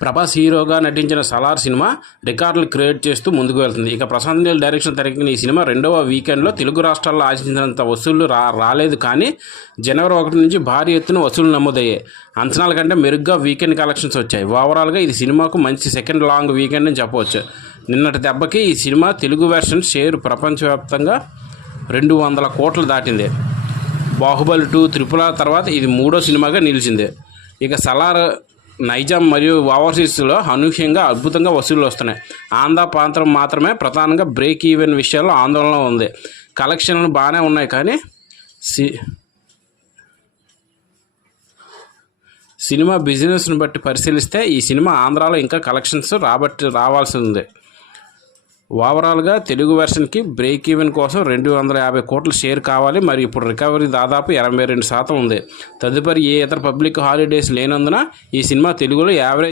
ప్రభాస్ హీరోగా నటించిన సలార్ సినిమా రికార్డులు క్రియేట్ చేస్తూ ముందుకు వెళ్తుంది. ఇక ప్రశాంత్ నీల్ డైరెక్షన్ తెరకెక్కిన ఈ సినిమా రెండవ వీకెండ్లో తెలుగు రాష్ట్రాల్లో ఆశించినంత వసూళ్లు రాలేదు. కానీ జనవరి 1 నుంచి భారీ ఎత్తున వసూళ్లు నమోదయ్యాయి. అంచనాల కంటే మెరుగ్గా వీకెండ్ కలెక్షన్స్ వచ్చాయి. ఓవరాల్గా ఇది సినిమాకు మంచి సెకండ్ లాంగ్ వీకెండ్ అని చెప్పవచ్చు. నిన్నటి దెబ్బకి ఈ సినిమా తెలుగు వెర్షన్ షేర్ ప్రపంచవ్యాప్తంగా 200 కోట్లు దాటింది. బాహుబలి 2, త్రిపుల తర్వాత ఇది 3వ సినిమాగా నిలిచింది. ఇక సలార్ నైజాం మరియు ఓవర్సీస్లో అనూహ్యంగా అద్భుతంగా వసూళ్లు వస్తున్నాయి. ఆంధ్ర ప్రాంతం మాత్రమే ప్రధానంగా బ్రేక్ ఈవెన్ విషయాల్లో ఆందోళన ఉంది. కలెక్షన్లు బాగానే ఉన్నాయి కానీ సినిమా బిజినెస్ను బట్టి పరిశీలిస్తే ఈ సినిమా ఆంధ్రాలో ఇంకా కలెక్షన్స్ రావాల్సి ఉంది. ఓవరాల్గా తెలుగు వెర్షన్కి బ్రేక్ ఈవెన్ కోసం 250 కోట్ల షేర్ కావాలి. మరి ఇప్పుడు రికవరీ దాదాపు 82% ఉంది. తదుపరి ఏ ఇతర పబ్లిక్ హాలిడేస్ లేనందున ఈ సినిమా తెలుగులో యావరేజ్